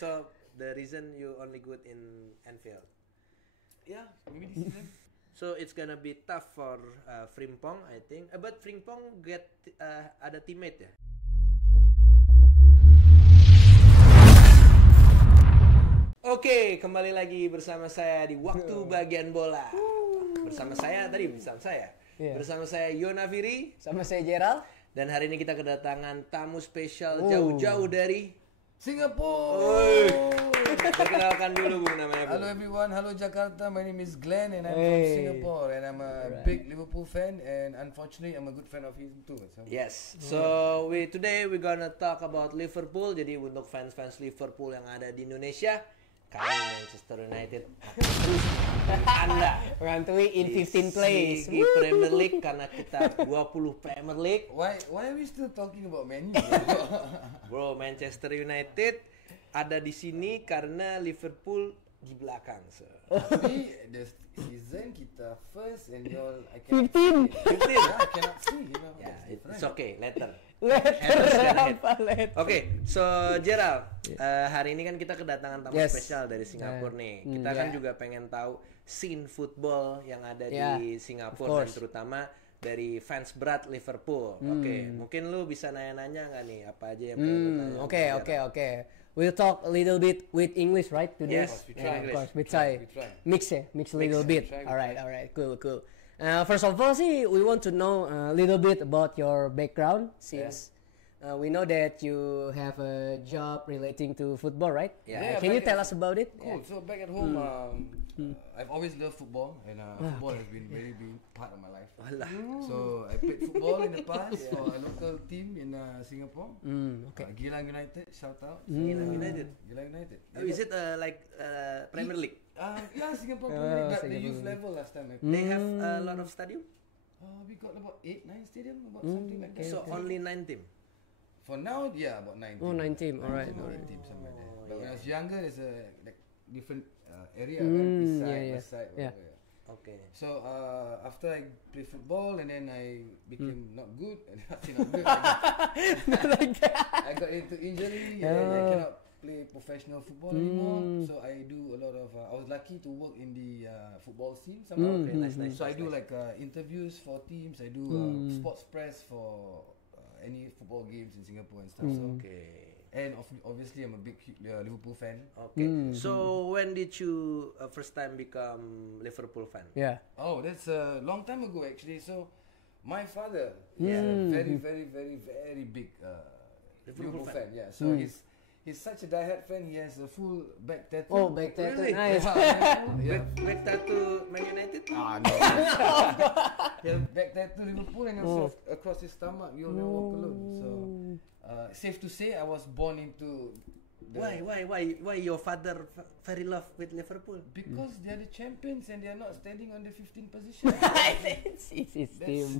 So the reason you only good in Anfield. Yeah, maybe this season. So it's gonna be tough for Frimpong, I think. But Frimpong get ada teammate ya. Oke, kembali lagi bersama saya di waktu bagian bola. Bersama saya Yeah. Bersama saya Yona Firi. Sama saya Gerald. Dan hari ini kita kedatangan tamu spesial jauh-jauh dari Singapore. Perkenalkan dulu Bung namanya Bung. Hello everyone, hello Jakarta. My name is Glenn and I'm from Singapore and I'm a big Liverpool fan and unfortunately I'm a good fan of him too. So. Yes. So today we're gonna talk about Liverpool. Jadi untuk fans-fans Liverpool yang ada di Indonesia, kami Manchester United Anda Rantui in 15 place. di Premier League karena kita 20 Premier League. Why are we still talking about Man U? Bro, Manchester United ada di sini karena Liverpool di belakang. So. Tapi the season kita first and y'all I 15. I cannot see. You know, Yeah, that's it's different. okay, later. Letter. Oke, so Gerald, hari ini kan kita kedatangan tamu Yes. spesial dari Singapura nih. Kita kan juga pengen tahu scene football yang ada di Singapura dan terutama dari fans berat Liverpool. Oke, mungkin lu bisa nanya-nanya nggak nih apa aja yang pengen lu tanya? Okay. We'll talk a little bit with English, right? Today? Yes, we try Yeah, of English. course. We try. Mix a little bit. Try. Alright. Cool. First of all, we want to know a little bit about your background since we know that you have a job relating to football, right? Yeah. Can you tell us about it? Cool. So back at home, I've always loved football, and football has been very big part of my life. So I played football in the past for a local team in Singapore. Okay. Geylang United, shout out. Geylang United. Geylang United. Oh, is it like Premier League? Yeah, Singapore Premier League, but the youth level last time. They have a lot of stadium. We got about 8-9 stadium, about something like that. So only 9 team. For now, yeah, about 9 Oh, 9 team. Alright. 9 teams somewhere there. But when I was younger, there's a like different area, right? East side, west side, whatever. Yeah. Okay. So after I played football and then I became not good, and actually not good. I got into injury and I cannot play professional football anymore. So I do a lot of. I was lucky to work in the football scene somehow. Okay, nice. So I do like interviews for teams. I do sports press for any football games in Singapore and stuff. So Okay. and obviously I'm a big Liverpool fan. Okay. So when did you first time become Liverpool fan? Yeah. Oh, that's a long time ago actually. So my father is a very, very, very, very big Liverpool fan. Yeah. So he's such a diehard fan. He has a full back tattoo. Oh, back tattoo. Really? Nice. Yeah. Back tattoo Man United? Ah no. He has back tattoo Liverpool and also across his stomach. You'll never walk alone. So safe to say, I was born into. Why your father very love with Liverpool? Because they are the champions and they are not standing on the 15th position. It's team.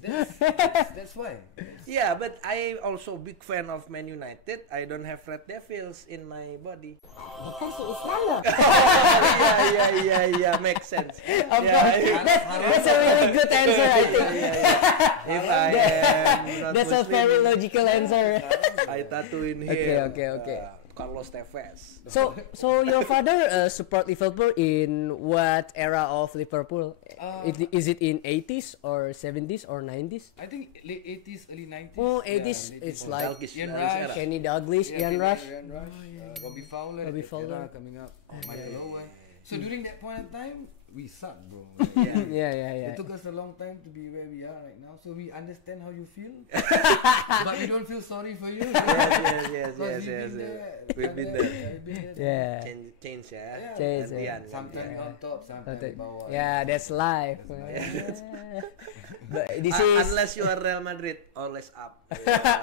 That's why. Yeah, but I also big fan of Man United. I don't have Red Devils in my body. Yeah, makes sense. Of course. That's a really good answer, I think. If I am not That's a Muslim, very logical answer. I tattoo in here. Okay. Carlos Tevez. So your father support Liverpool in what era of Liverpool? Is it in 80s or 70s or 90s? I think late 80s, early 90s. Oh, Yeah, 80s. late It's 80s. like Dalglish Ian era. Rush. Kenny Dalglish, Ian Rush. Robbie Fowler. Robbie that Fowler. era coming up. Michael Owen. So during that point in time, we sucked, bro. Yeah. It took us a long time to be where we are right now. So we understand how you feel, but we don't feel sorry for you. Yes. We've been there. Yeah. Change ya. Yeah. Change, Gantian. Sometimes on top, sometimes di bawah. Yeah, that's life. But this is Unless you are Real Madrid, always up.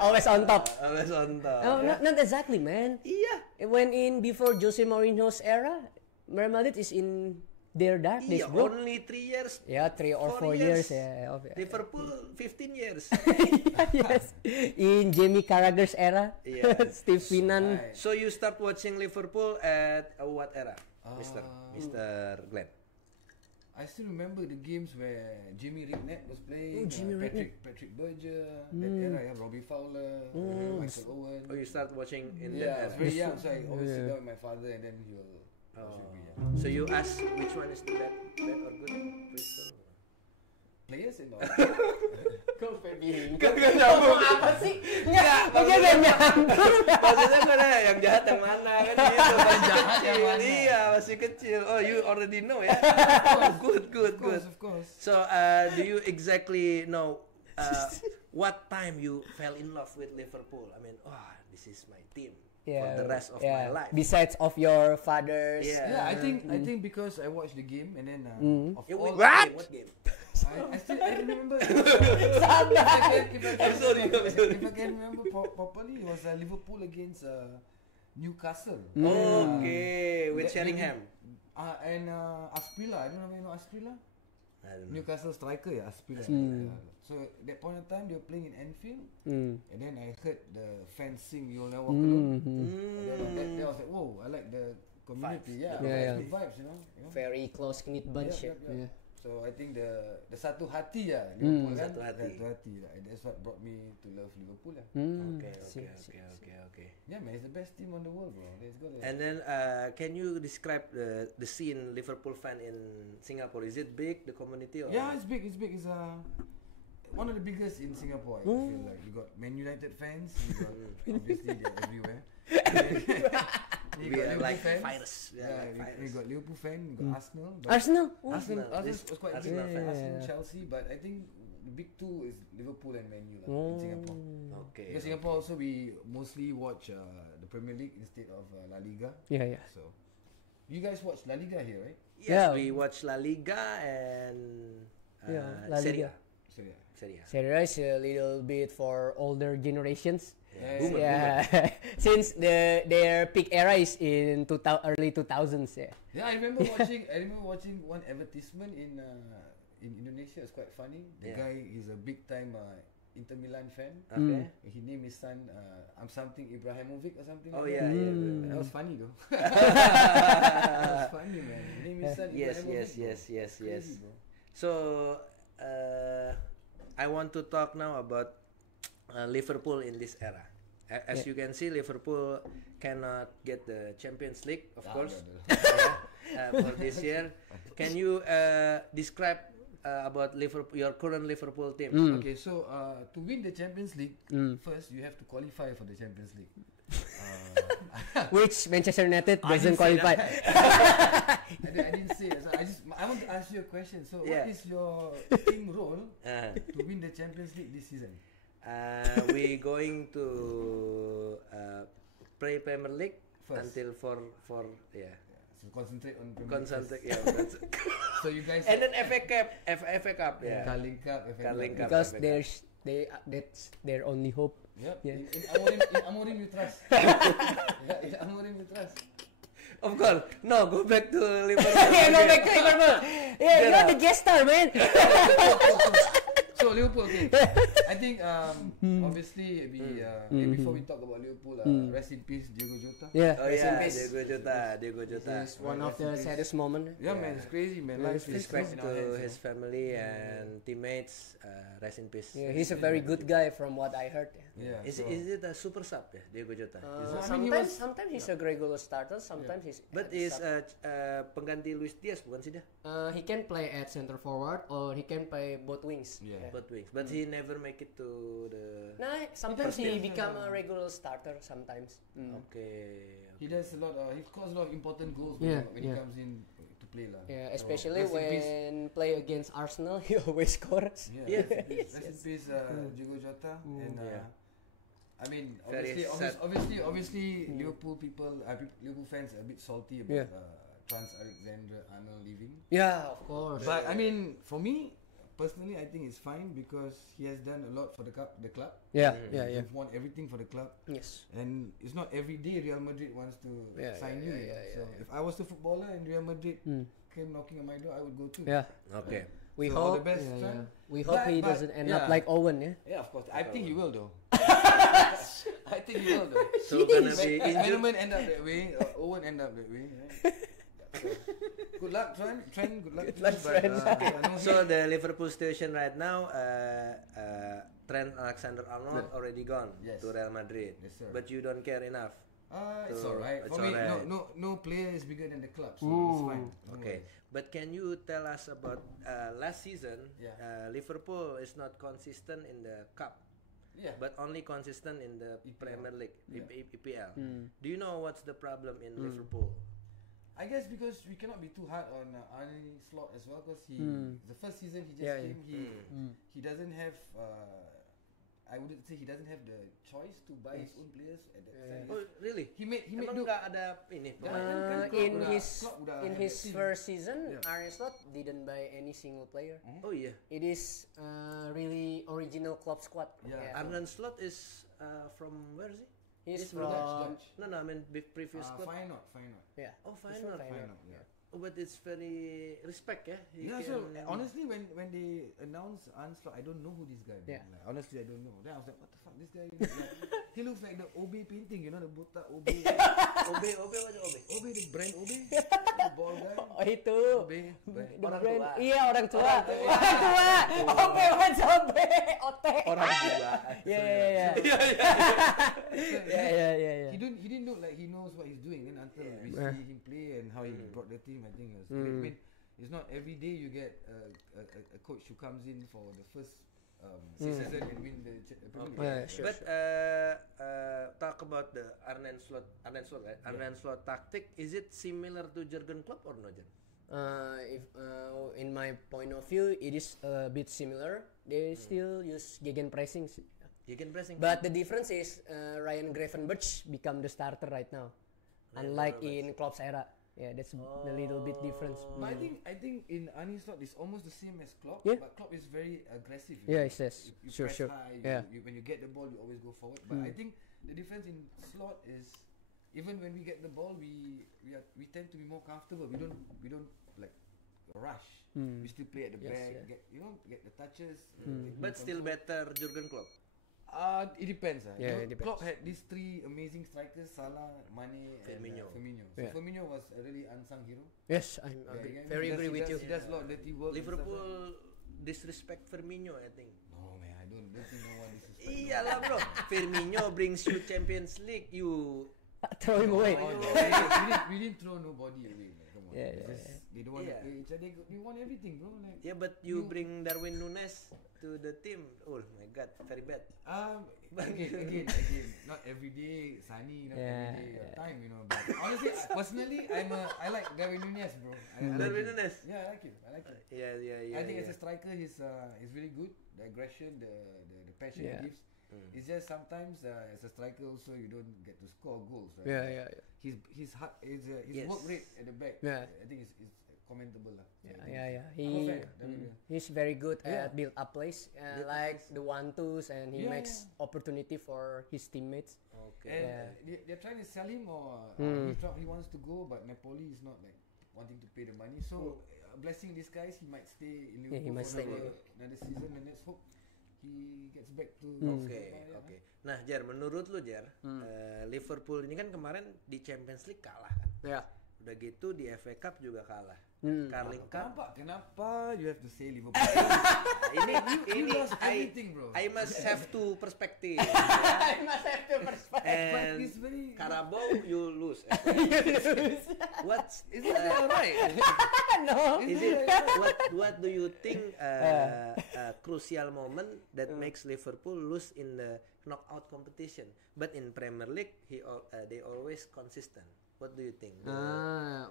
always on top. Always on top. No, not exactly, man. Iya. When before Jose Mourinho's era, Real Madrid is in their darkness, Iya, bro. only 3 years. Yeah, 3 or 4 years. Yeah. Liverpool 15 years. Yes. In Jamie Carragher's era, Yes. Steve Finnan. Right. So you start watching Liverpool at what era, Mr. Glenn? I still remember the games where Jimmy Redknapp was playing. Patrick Berger. That era, Robbie Fowler, Michael Owen. Oh, you start watching in Yeah, I that was era. very young, so I always sit down with my father, and then he'll watch with me. So you ask which one is the bad or good? Bristol? Players and all. Kok bingung? Ngomong apa sih? Enggak, maksudnya gak nyambung. Maksudnya kan yang jahat yang mana kan gitu. Masih jahat yang kecil, mana? iya masih kecil. Oh, you already know ya. Good. Of course. So, do you exactly know what time you fell in love with Liverpool? I mean, this is my team for the rest of my life. Besides of your father's. Yeah, I think because I watched the game and then What game? I don't remember. Sabar. If I can remember properly, it was Liverpool against Newcastle. Okay, with Sheringham. And Asprilla. I don't know if you know Asprilla. I don't know. Newcastle striker, Asprilla. Yeah. So that point of time, they were playing in Anfield, and then I heard the fans sing "You'll Never Walk Alone." And then that was like, whoa! I like the community. Vibes. Good vibes, you know. Very close knit bunch. Yep. Yeah. So I think the satu hati Liverpool kan. Satu hati. That's what brought me to love Liverpool lah. Okay. Yeah, man, it's the best team on the world, bro. Let's go there. And then, can you describe the scene Liverpool fan in Singapore? Is it big, the community? Or Yeah, it's big. It's one of the biggest in Singapore. I feel like you got Man United fans. You got obviously they're everywhere. we are like virus. We got Liverpool fan. We got Arsenal. Arsenal. Arsenal was quite big. Arsenal fan. Arsenal, Chelsea, but I think the big two is Liverpool and Man U in Singapore. Okay. Because Singapore also we mostly watch the Premier League instead of La Liga. Yeah. So you guys watch La Liga here, right? Yes, Yeah. we watch La Liga and La Serie Liga. A. Serie A. Serie A is a little bit for older generations. Yeah. Since their peak era is in early 2000s. Yeah. Yeah, I remember watching one advertisement in Indonesia. It's quite funny. The guy is a big time Inter Milan fan. Okay. He named his son I'm something Ibrahimovic or something. Oh like yeah, that. That was funny though. That was funny, man. He named his son Ibrahimovic. Yes. Crazy, bro. So, I want to talk now about Liverpool in this era. As you can see, Liverpool cannot get the Champions League, of course, for this year. Can you describe about your current Liverpool team? Okay, so to win the Champions League, first you have to qualify for the Champions League. Which Manchester United doesn't qualify. I didn't say that. So I want to ask you a question. So what is your team role to win the Champions League this season? We going to play Premier League First. until for So concentrate on Premier League concentrate first. So you guys and then FA Cup Carling Cup, FA Carling Cup. Because FA Cup. that's their only hope. Yep. Yeah. In Amorim you trust. In Amorim you trust. Of course. No, go back to Liverpool. Yeah, go back to Liverpool. Yeah, you're the guest star, man. So Liverpool, okay. I think obviously before we talk about Liverpool, rest in peace Diogo Jota. Yeah. Oh rest in yeah, peace. Diogo Jota. It's one of the saddest moment. Yeah, man, it's crazy, man. Life is Respect in our hands, to his family and teammates. Rest in peace. Yeah, he's a very good guy from what I heard. Yeah. Is it a super sub Diogo Jota? Sometimes he's a regular starter. Sometimes he's. But is pengganti Luis Diaz bukan sih dia? He can play at center forward or he can play both wings. Yeah. Both wings. But he never make it to the. Nah, sometimes he become a regular starter. Sometimes. Okay. He does a lot. He scores a lot of important goals Yeah, when he comes in to play lah. Yeah, So, especially rest in peace. when play against Arsenal, he always scores. Yeah, rest in peace, Diogo Jota. And I mean, Very obviously, Liverpool Liverpool fans are a bit salty about Trans Alexander-Arnold leaving. Yeah, of course. But I mean, for me personally, I think it's fine because he has done a lot for the club. Yeah. He's won everything for the club. Yes. And it's not every day Real Madrid wants to sign you. So if I was a footballer and Real Madrid came knocking on my door, I would go too. Yeah. Okay. We So all hope. the best, son. We hope he But- doesn't end up like Owen. Yeah. Yeah, of course. I think he will though. I think he will though. So gonna be injured. Edelman end up that way. Owen end up that way. Right? Good luck, Trent. Good luck. Good luck, Trent. So the Liverpool situation right now, Trent Alexander-Arnold already gone Yes. to Real Madrid. Yes, sir. But you don't care enough. It's So, alright. it's For me, alright. no player is bigger than the club, so it's fine. No Okay, but can you tell us about last season? Yeah. Liverpool is not consistent in the cup, Yeah. but only consistent in the EPL. Premier League, Yeah. EPL. Do you know what's the problem in Liverpool? I guess because we cannot be too hard on Arne Slot as well, because the first season he just Yeah, came, he doesn't have. I wouldn't say he doesn't have the choice to buy his own players at that time. Oh, really? He made Emang do. nggak ada ini? Kan In Klopp his udah in have his a team. first season, Yeah. Arne Slot didn't buy any single player. Oh iya. It is really original club squad. Yeah. Arne Slot is from where is he? He's from from Dutch. No, I mean previous club. Feyenoord. yeah. Oh, He's from Feyenoord. Yeah. Oh, but it's very respect, yeah. He Yeah, so can- honestly, when they announced Anslot, I don't know who this guy. Yeah. Like, honestly, I don't know. Then I was like, what the fuck, this guy? He looks like the Obe painting, you know, the botak Obe. Obe what's Obe? Obe, the brand Obe, the ball guy. Oh itu. Obe, The Orang brand- tua. Iya orang tua. Orang tua. Obe what's Obe? Ote. Orang tua. Yeah, yeah. Yeah. He didn't look like he knows what he's doing. Then until we see him play and how he brought the team, I think it was great. I mean, it's not every day you get a coach who comes in for the first season and win the Premier League. Yeah, sure. But talk about the Arne Slot, right? Arne Slot tactic. Is it similar to Jurgen Klopp or no, Jurgen? If in my point of view, it is a bit similar. They still use gegenpressing, Gegenpressing. but the difference is Ryan Gravenberch become the starter right now, unlike in Klopp's era. Yeah, that's the little bit difference. But I think in Arne Slot it's almost the same as Klopp. Yeah. But Klopp is very aggressive. Yeah, it says. You Sure, press sure. high. Yeah. When you get the ball, you always go forward. But I think the difference in Slot is even when we get the ball, we tend to be more comfortable. We don't like rush. We still play at the Yes, back. yeah. Get the touches. But still better Jurgen Klopp. It depends. Yeah, it depends. Klopp had these three amazing strikers: Salah, Mane, Firmino. and Firmino. So Yeah. Firmino was a really unsung hero. Yes, I'm Yeah, very agree with you. He does a lot of dirty work. and stuff like Liverpool disrespect Firmino, I think. that. No man, I don't think no one disrespect. Iyalah bro, Firmino brings you Champions League, you Throw him away. Oh, no, we didn't throw nobody away, man. Come on. Yeah, It's yeah, just, they don't want Yeah. to play each other. They want everything, bro. Like, yeah, but you bring Darwin Nunes to the team. Oh my God, very bad. again, not every day sunny, not Yeah, every day yeah. time, you know. But honestly, personally, I like Darwin Nunez, bro. I like Darwin him. Nunes. Yeah, I like him. Yeah. I think as yeah. a striker, he's really good. The aggression, the passion Yeah. he gives. It's just sometimes as a striker also you don't get to score goals, right? Yeah. His Yes. work rate at the back. Yeah. I think it's commendable lah. Yeah. I'm a fan, Darwin Nunez. He's very good Yeah. at build up plays, like the 1-2s, and he Yeah, makes opportunity for his teammates. Okay. And Yeah. they're trying to sell him, or he wants to go, but Napoli is not like wanting to pay the money. So blessing these guys, he might stay in Yeah, he Liverpool might for stay. another season, and let's hope he gets back to. Oke. Nah, Jar, menurut lu Jar, Liverpool ini kan kemarin di Champions League kalah kan? Yeah. Udah gitu di FA Cup juga kalah. Carling Cup. Kenapa you have to say Liverpool? ini lost everything, bro. I must have two perspective. I must have to perspective. And It's very- Carabao you lose. What's Is that alright? No. Is it what do you think a crucial moment that makes Liverpool lose in the knockout competition, but in Premier League they always consistent? What do you think?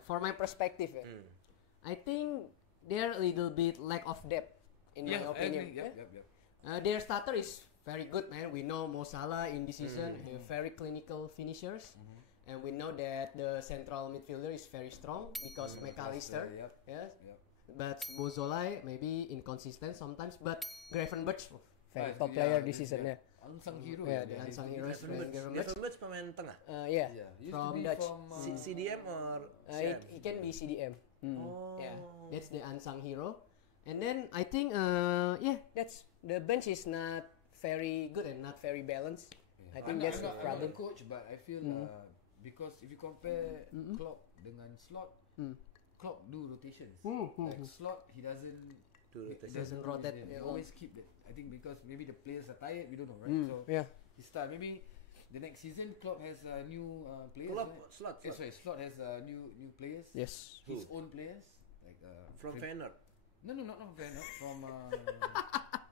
For my perspective, I think they're a little bit lack of depth in my opinion. Yep. Their starter is very good, man. We know Mo Salah in this season, very clinical finishers. And we know that the central midfielder is very strong because McAllister. Yep. Yes. Yep. But Bozola maybe inconsistent sometimes. But Gravenberch, very top Yeah, player this this season. Yeah. Unsung hero. Yeah, the unsung hero is Gravenberch. Gravenberch pemain tengah. Yeah. Yeah. He used to From be Dutch. from, CDM or It can be CDM. Oh. Yeah, that's the unsung hero. And then I think, that's the bench is not very good and not very balanced. I think that's the I'm not problem. a coach, but I feel because if you compare Klopp dengan Slot, Klopp do rotations. Mm-hmm. Like Slot, he doesn't Doesn't rotate. He always keep that. I think because maybe the players are tired, we don't know, right? So Yeah. he start maybe the next season. Klopp has new players. Klopp, right? Slot. Sorry, Slot has new players. Yes. His own players, like From Feyenoord. No, not from Feyenoord. From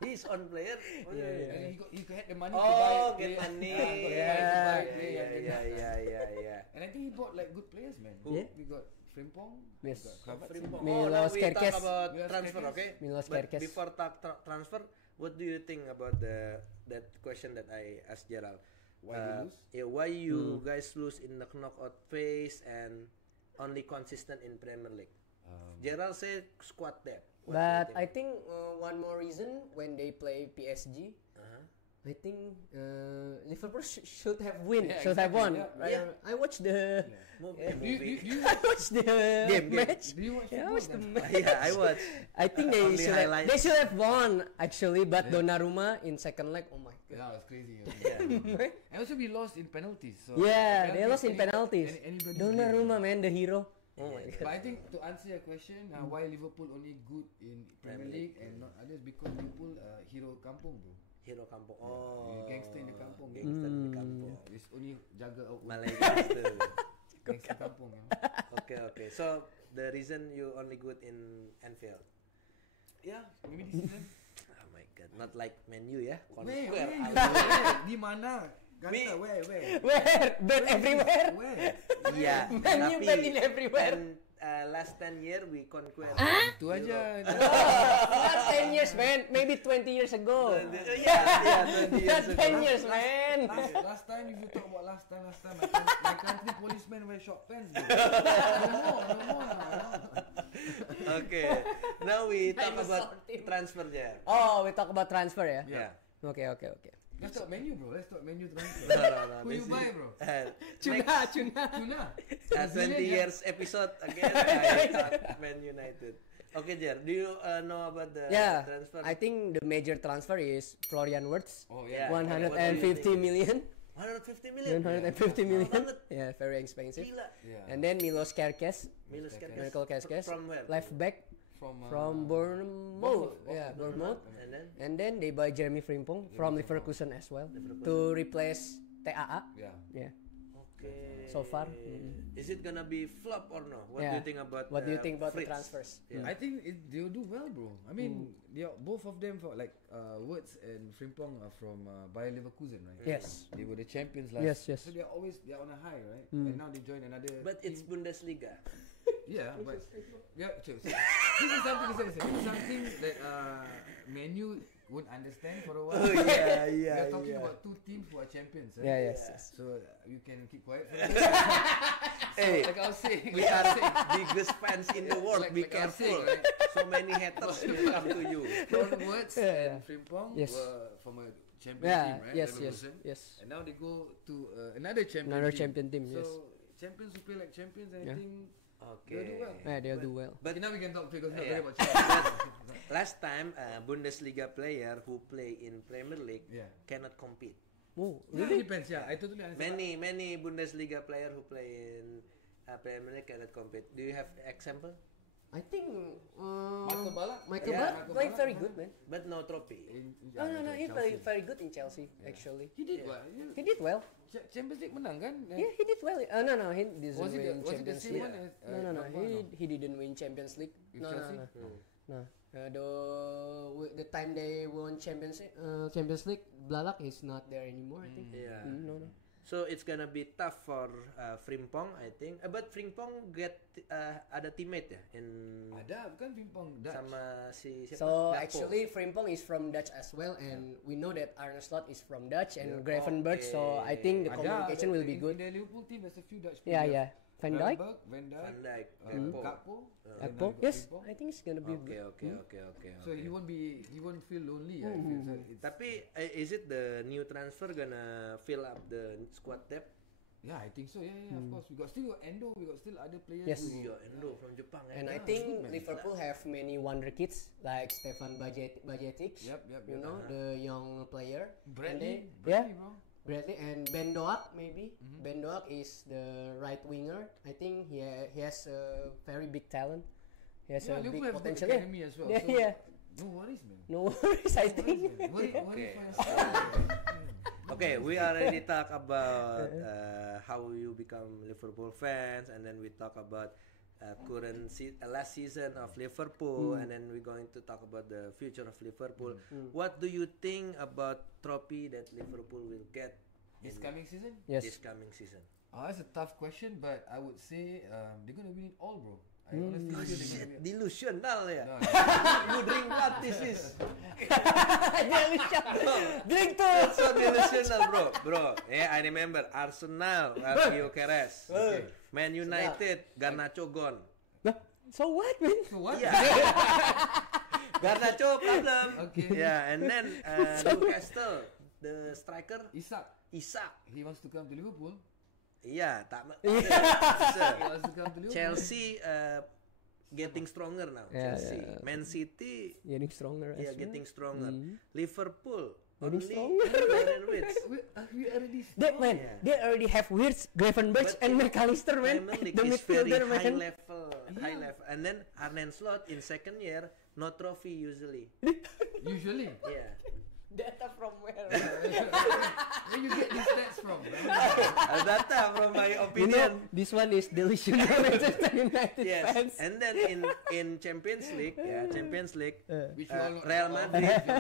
He's on player. and he had the money to Oh, buy get player. money. Got the money to buy player. Yeah. And I think he bought like good players, man. Yeah. We got Frimpong. Yes. We got Kravat. Frimpong. Milos now we Kerkez. talk about Milos transfer, Kerkez. okay? Milos But Kerkez. before talk transfer, what do you think about that question that I asked Gerald? Why we lose? Yeah, why you guys lose in the knockout phase and only consistent in Premier League? Gerald said squad depth. What do you But I think one more reason when they play PSG, I think Liverpool should have win, Yeah, should have won. exactly, Right? yeah. I watched the You I watched the Game. match. Do you watch Yeah, I football watched the then? match. Yeah, I watched. I think Only highlights. they should have won actually, but Donnarumma in second leg. Oh my god. Yeah, it's crazy. Yeah. And also we lost in penalties. So Yeah, they lost in penalties. anybody's Donnarumma, man, the hero. Oh my But I think to answer your question, why Liverpool only good in Premier League and not others, because Liverpool hero kampung, bro. Hero Kampung. Oh. Gangster in the kampung. Gangster in the kampung. It's only jaga out Malay gangster. gangster kampung. Okay. So the reason you only good in Anfield. Yeah, maybe this season. Oh my god, not like Man U ya. Where? Conquer. Di mana? Ganta, where? Where? Bet everywhere. Where? Iya, Man U tapi bet in everywhere. last 10 year we conquer. Itu aja. Not 10 years, man. Maybe 20 years ago. Yeah, 20 years Not 10 ago. years, man. Last time, if you talk about last time, my country policemen wear short pants, bro. No more now. Okay, now we talk I'm about sorry. transfer there. Oh, we talk about transfer ya. Yeah. Okay. Let's talk menu, bro. Let's talk menu transfer. No. Who you buy, bro? Tuna. Tuna. 20 years episode again. I talk Man United. Okay, Jer, do you know about the Yeah, transfer? I think the major transfer is Florian Wirtz. Oh Yeah. yeah. 150 million. 150 million. 150 million. banget. Yeah, very expensive. Gila. Yeah. And then Milos Kerkez. Milos Kerkez. Michael Kerkez. From where? Left back from Bournemouth. Yeah, Bournemouth. And then they buy Jeremy Frimpong from Leverkusen as well to replace TAA. Yeah. Yeah. Okay. So far. Is it gonna be flop or no? What do Yeah. you think about What do you think about the Fritz? transfers? Yeah. I think they'll do well, bro. I mean, they are, both of them, for like Wirtz and Frimpong are from Bayer Leverkusen, right? Yes. They were the champions last. Yes. So they're on a high, right? And now they join another. But it's Bundesliga. Yeah, but this is something that Man U won't understand for a while. yeah. We're talking about two teams who are champions. Right? Yeah, yes. So you can keep quiet. For a Hey, like I was saying, we are biggest fans in the world. Be Like I was careful. saying, right? So many haters will come to you. Wirtz Yeah. and Frimpong Yes. were from a champion Yeah, team, right? yes. Leverkusen. Yes. And now they go to another champion Another team. champion team, So yes. champions who play like champions, I Yeah. think Okay. they'll do well. Yeah, they'll do well. But now we can talk because we're not Yeah. talking about champions. Last time, Bundesliga player who play in Premier League Yeah. cannot compete. Oh, Really? Depends, yeah. I totally understand. Many Bundesliga player who play in Premier League cannot compete. Do you have example? I think Michael Ballack? Michael Yeah, Ballack Michael played Ballack, very yeah. good, man. But no trophy. No, he played very good in Chelsea actually. He did well. He did well. Champions League menang kan? Yeah, he did well. No, he didn't Was it win the Champions same League. one as No, Drogba? he didn't win Champions League. With No. Chelsea? No. The time they won Champions League, Ballack is not there anymore. I think. Yeah. No. So it's gonna be tough for Frimpong, I think. But Frimpong get ada teammate ya in Ada bukan Frimpong Dutch. sama si siapa? So Gakpo. actually Frimpong is from Dutch as well, and we know that Arne Slot is from Dutch and Gravenberch. So I think the communication will be good. In the Liverpool team, there's a few Dutch Yeah, players. yeah. Van Dijk, Van Van Dijk, Dijk, Gakpo. Akpo. Yes, I think it's gonna be Okay. good. So he won't feel lonely. I feel. So it's, Tapi is it the new transfer gonna fill up the squad depth? yeah, I think so. Yeah, of course. We got Endo. We got still other players. Yes. who- Iya, Endo from Jepang. And I Yeah, think good, man. Liverpool have many wonder kids like Stefan Bajetic. Yep. You know, the young player. And Bradley, yeah, bro. Bradley and Ben Doak maybe. Ben Doak is the right winger. I think he has a very big talent. He has a big Liverpool have good potential. academy as well. Yeah, So yeah. no worries, man. No worries, I think. Worry Okay. for yourself. Okay, we already talk about how you become Liverpool fans, and then we talk about last season of Liverpool, and then we're going to talk about the future of Liverpool. What do you think about trophy that Liverpool will get This coming season? Yes. this coming season? That's a tough question, but I would say they're gonna win it all, bro. I honestly feel they're Shit, gonna win. delusional ya. No, You drink what this is? Drink to. That's so delusional, bro. Yeah, I remember Arsenal, Gyökeres. Okay. Man United, Garnacho gone. So what, man? So what? Yeah. Garnacho problem. Okay. Yeah, and then Newcastle, the striker Isak, Isak. he wants to come to Liverpool. Iya, tak He bisa. wants to come to Liverpool. Chelsea getting stronger now. Yeah, Chelsea, yeah. Man City, Getting stronger. yeah, as well. getting stronger. Liverpool, Getting only stronger. Bayern Munich. We already Man, they already have Wirtz, Gravenberch, But and McAllister, man. Premier League The is very midfielder, high man. level. And then Arne Slot in second year, no trophy usually. usually. Yeah. Data from where? Where you get these stats from? Data from my You know, opinion. this one is delusional Manchester United Yes, fans. and then in Champions League, Which you all know.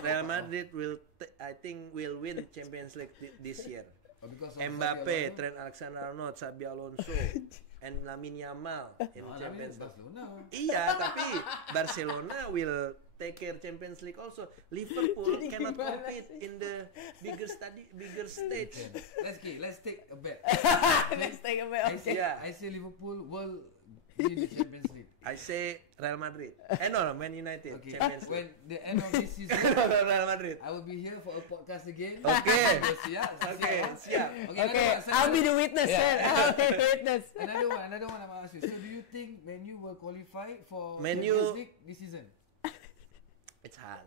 Real Madrid will I think will win Champions League this year. Because of Mbappe, Trent Alexander-Arnold, Xabi Alonso, and Lamine Yamal in Champions League. Barcelona. Iya, tapi Barcelona will take care Champions League also. Liverpool cannot compete in the bigger stage. Let's take a bet. Let's take a bit. I say, Yeah. I say Liverpool will win the Champions League. I say Real Madrid. No, Man United. Okay. Champions When League. the end of this season, Real Madrid. I will be here for a podcast again. Okay. Siap. Okay, siap. Okay, I'll be the witness, man. I'll be the witness. Another one I'm asking. So do you think Man U will qualify for Man Champions U- League this season? It's hard.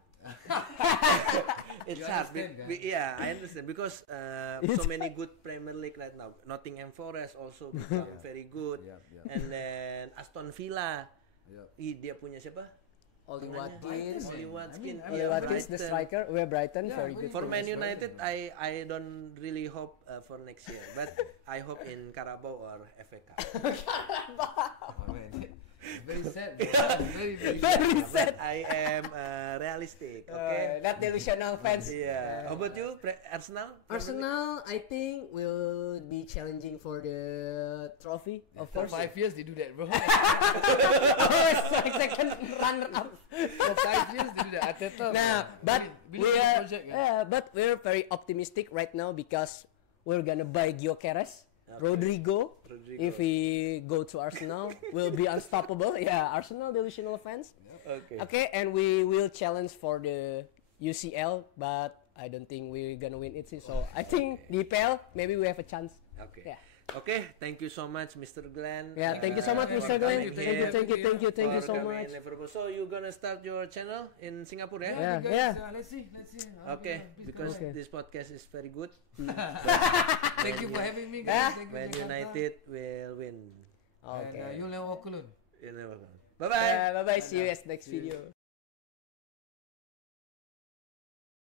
It's You hard. understand, kan? Yeah, I understand because so many good Premier League right now. Nottingham Forest also become very good, Yeah. and then Aston Villa. Yeah. Dia punya siapa? Oli Tengahnya. Watkins. Oli Watkins. I mean, Oli Yeah, Watkins, the Brighton. striker. We're Brighton, Yeah, very very good. For good. Man Yes, United, Brighton. I don't really hope for next year, but I hope in Carabao or FA Cup. Oh, man. Very sad. bro. Very Very But sad. I am realistic. Okay. Not delusional fans. Yeah. How about you, Arsenal? Arsenal, I think, will be challenging for the trophy, of For course. 5 years they do that, bro. Always like second runner up. For 5 years they do that. Arteta. Nah, but believe in we the are, project, kan? but we're very optimistic right now because we're gonna buy Gyökeres, Rodrigo. If we go to Arsenal, we'll be unstoppable. Yeah, Arsenal delusional fans. Okay. Okay, and we will challenge for the UCL, but I don't think we're gonna win it. So I think the EPL maybe we have a chance. Okay. Yeah. Okay, thank you so much, Mr. Glenn. Yeah, thank you so much, Yeah, Mr. Glenn. thank you, Thank you for so coming much. in Liverpool. So you're gonna start your channel in Singapore, Yeah. guys, yeah. Let's see. Okay, Please because come back. this podcast is very good. Thank you for having me, Yeah. guys. Thank you, Man Jakarta. United will win. And Okay. you'll never walk alone. You never know. Bye bye. Bye bye. See you guys next video.